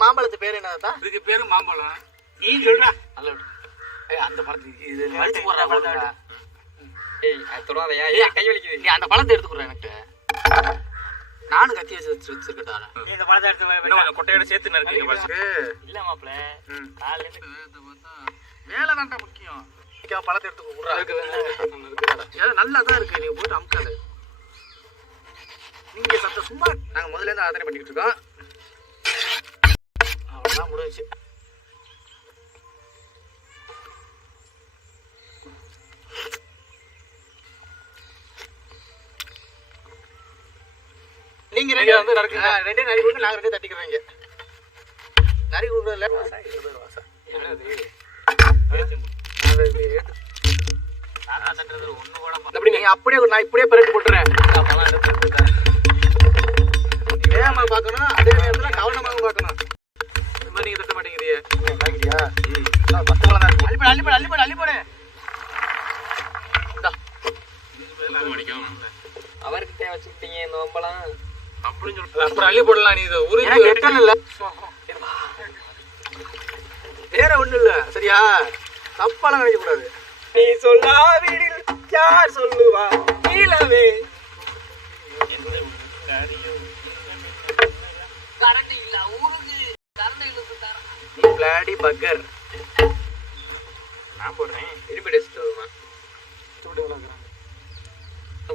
மாம்பழத்து பேரு என்ன? இதுக்கு பேரு மாம்பழம். நீ சொல்ற அந்த பழத்துக்கு கை வலிக்குது. நீ அந்த பழத்தை எடுத்துக்குற எனக்கு. நானும் கத்தி வச்சிருக்கா. இந்த பழத்தை எடுத்து கொட்டையோட சேர்த்து நறுக்கீங்க. இல்ல மாப்பிள்ள வேலை தான்டா முக்கியம். பழத்தை எடுத்து நல்லாதான் இருக்கு. நீங்க போட்டு அமுக்காது. நீங்க சத்த சும்மா நாங்க முதல்ல இருந்து ஆதரவு பண்ணிக்கிட்டு இருக்கோம். அவ்வளவுதான் முடிஞ்சு. நீங்க ரெண்டு நறுக்குங்க. ரெண்டே நறுக்கி கொடுங்க. நாங்க ரெண்டே தட்டிக்கிறோம். நறுக்கி கொடுக்கல அப்படியே நான் இப்படியே பிறகு போட்டுறேன். வேகமா பார்க்கணும். அதே நேரத்துல கவனமாக பார்க்கணும். இந்த மாதிரி நீங்க தட்ட மாட்டேங்கிறீங்க. அள்ளிப்போடு. அவர்கிட்ட வச்சுக்கிட்டீங்க இந்த வம்பலாம் அப்படின்னு சொல்லிட்டு அப்புறம் அள்ளி போடலாம். நீ இது இல்ல வேற ஒண்ணு இல்ல. சரியா? தப்பாலாம் நினைக்க கூடாது. நீ சொல்லா வீடில் யார் சொல்லுவா நீலவே கரண்ட் இல்ல ஊருக்கு கரண்ட் இல்ல பிளாடி பக்கர். நான் போடுறேன். இரும்பு டெஸ்ட் வருமா?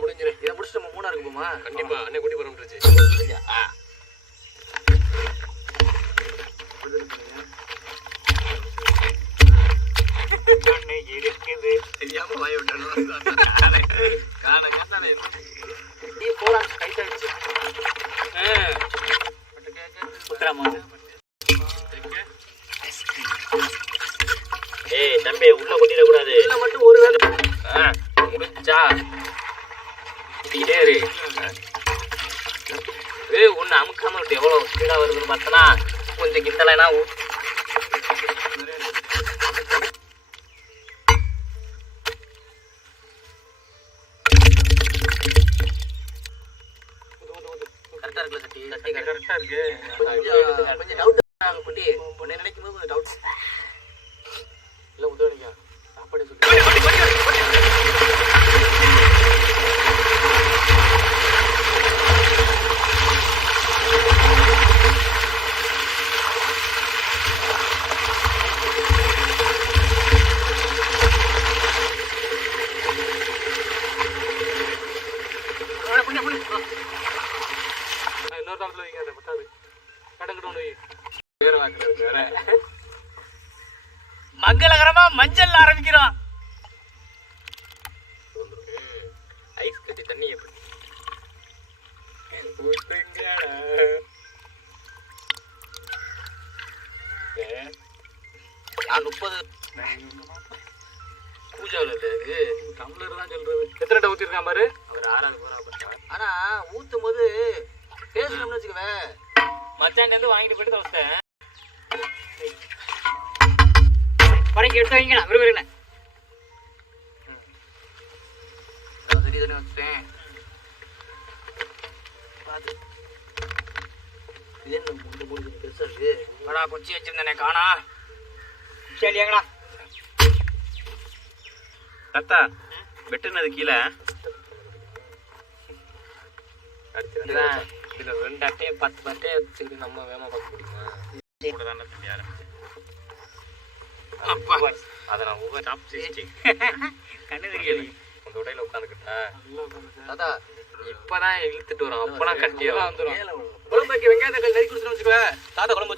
முடிஞ்சிரு. இதை முடிச்சுட்டு நம்ம மூணா இருக்குமா? கண்டிப்பா அண்ணே கூட்டி போறோம்ன்றது. இருக்குது தெரியாம வாய விட்டணும். போலாம் டைட் ஆயிடுச்சு. ஏய் தம்பி உள்ள கொட்டிட கூடாது. உள்ள மட்டும் ஒரு வேலை முடிஞ்சா ஒன்னு அமுக்காம விட்டு எவ்வளவு ஸ்பீடா வருதுன்னு பார்த்தனா கொஞ்சம் கிண்டலைனா கரெக்டா இருக்குல்ல சட்டி? சட்டி கரெக்டா இருக்கு. கொஞ்சம் டவுட் குட்டி உன்னை நினைக்கும் போது கொஞ்சம் டவுட் இல்ல. உதவிங்க சாப்பாடு சொல்லி மங்களகரமா மஞ்சள் ஆரம்பிக்கிறோம். ஐஸ் கட்டி தண்ணி எப்படி 30 பூஜாவில் இல்ல டம்ளர் தான் சொல்றது. எத்தனை ஊத்திருக்கான் பாரு. அவர் 6ஆவது போறா. ஆனா ஊத்தும் போது பேசணும்னு வச்சுக்கவே மச்சான் வந்து வாங்கிட்டு போயிட்டு தோசை வரைக்கும் எடுத்து வைங்கண்ணா. விரும்புறேன் சரி தானே வச்சுட்டேன். பார்த்து இது என்ன முண்டை மூடி பெருசா இருக்கு. கடா கொச்சி வச்சிருந்தேனே காணா. சரியாங்கண்ணா தாத்தா வெட்டுனது கீழே இதுல 2 அட்டையை 10 அட்டையை வச்சுக்கிட்டு நம்ம வேமா பார்க்க முடியுமா? அதை நான் ஒவ்வொரு கண்ணு தெரியல. உங்க உடையில உட்காந்துக்கிட்டா தாத்தா இப்பதான் இழுத்துட்டு வரும். அப்பெல்லாம் கட்டியெல்லாம் வந்துடும். குழம்பு வைக்க வெங்காயத்தை நறுக்கி கொடுத்துட்டு வச்சுக்கோ. தாத்தா குழம்பு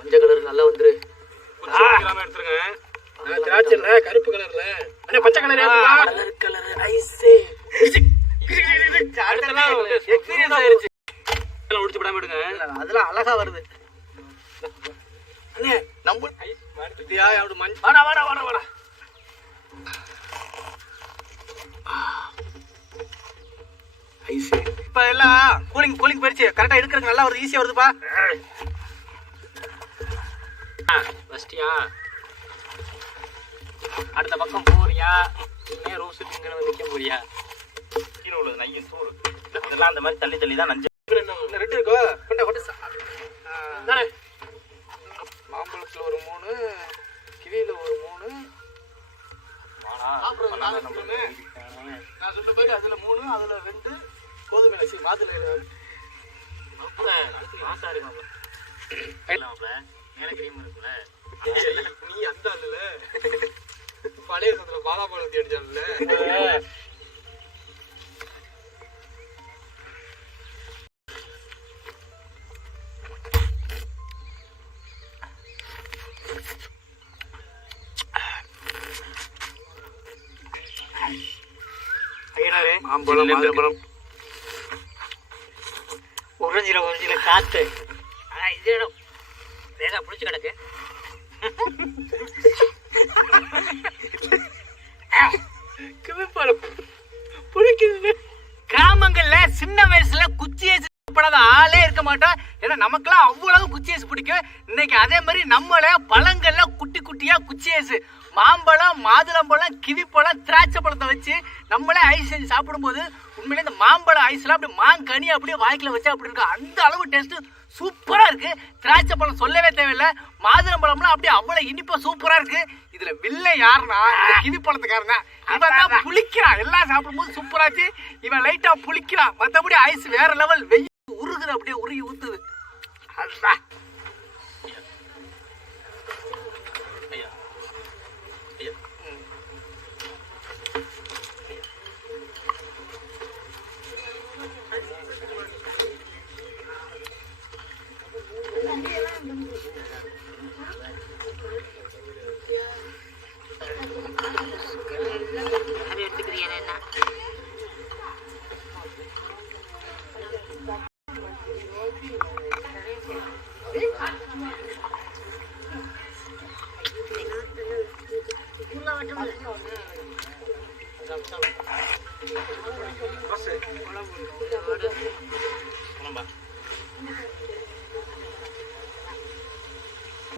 மஞ்சள் கலர் நல்லா வந்துரு. எடுத்துருங்க. திராட்சை இல்ல கருப்பு கலர்ல பச்சை கலர் கலர் ஐஸ் எக்ஸ்பீரியன்ஸ் ஆயிருச்சு. ஒடிச்சு விடாம விடுங்க. அதெல்லாம் அழகா வருது. அண்ணே நம்ம ஐஸ் மாட்டிட்டியா? அப்படி மஞ்சள் வாடா வாடா வாடா வாடா. ஐஸ் இப்ப எல்லாம் கூலிங் போயிடுச்சு. கரெக்டா எடுக்கிறதுக்கு நல்லா வருது, ஈஸியா வருதுப்பா. ஃபஸ்ட்டியா அடுத்த பக்கம் போறியா? நீ ரோஸ் இங்கே நிற்க போறியா? கீழே உள்ளது நைய சூடு அதெல்லாம் அந்த மாதிரி தள்ளி தான் நஞ்சு. ரெண்டு இருக்கோ கொண்ட தானே. மாம்பழத்தில் ஒரு 3, கிவியில் ஒரு 3. நான் சொன்ன பேர் அதுல 3, அதுல 2 கோதுமை அரிசி மாதுளை. மாசாரி மாப்பிள்ள மேல கிரீம் இருக்குல்ல. நீ அந்த ஆளுல பழைய சத்துல பாலாப்பழத்தி அடிச்சான்ல. மாம்பழம் மாதுளம்பழம் உறிஞ்சில காத்து. இது இடம் வேகா பிடிச்சி கிடக்கு. கிராமங்கள்ல சின்ன வயசுல குச்சி ஏசப்படாத ஆளே இருக்க மாட்டோம். ஏன்னா நமக்கெல்லாம் அவ்வளவு குச்சி ஏசு பிடிக்கும். இன்னைக்கு அதே மாதிரி நம்மள பழங்கள்ல குட்டி குட்டியா குச்சி ஏசு, மாம்பழம், மாதுளம்பழம், கிவி பழம், திராட்சை பழத்தை வச்சு நம்மளே ஐஸ் செஞ்சு சாப்பிடும்போது உண்மையிலே இந்த மாம்பழம் ஐஸ்லாம் அப்படியே மாங்கனி அப்படியே வாய்க்குல வச்சா அப்படி இருக்கு. அந்த அளவு டேஸ்ட் சூப்பரா இருக்கு. திராட்சை பழம் சொல்லவே தேவையில்லை. மாதுளம்பழம்லாம் அப்படியே அவ்வளவு இனிப்பா சூப்பரா இருக்கு. இதுல வில்ல யாருன்னா கிவி பழத்துக்காரன் தான். இவன் தான் புளிக்கிறான். எல்லாம் சாப்பிடும்போது சூப்பராச்சு. இவன் லைட்டா புளிக்கிறான். மற்றபடி ஐஸ் வேற லெவல். வெயில் உருகுது, அப்படியே உருகி ஊத்துது. அதுதான்